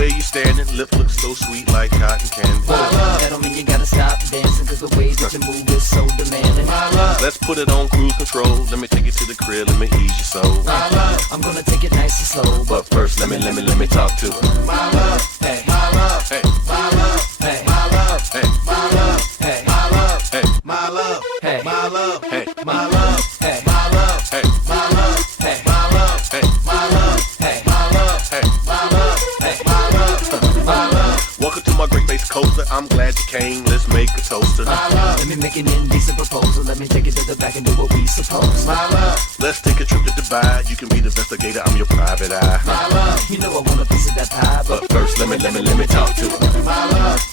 way you standing, lip looks so sweet like cotton candy. My love, that don't mean you gotta stop dancing, cause the way that you move is so demanding. My love, let's put it on cruise control. Let me take you to the crib, let me ease your soul. My love, I'm gonna take it nice and slow. But first, let me talk to her. My love, hey, my love, Hey, my love, hey, my love, hey, my love, hey, my love, hey, my love, hey, my love, hey, my love, hey, my love, hey, my love, hey, my love, hey, my love, hey, my love, hey. my love, hey, my love, my love. Welcome to my great base coaster. I'm glad you came. Let's make a toaster. My love, let me make an indecent proposal. Let me take it to the back and do what we suppose. My love, Let's take a trip to Dubai. You can be the investigator. I'm your private eye. my love, you know I want a piece of that pie, but But first, let me talk to her. my love,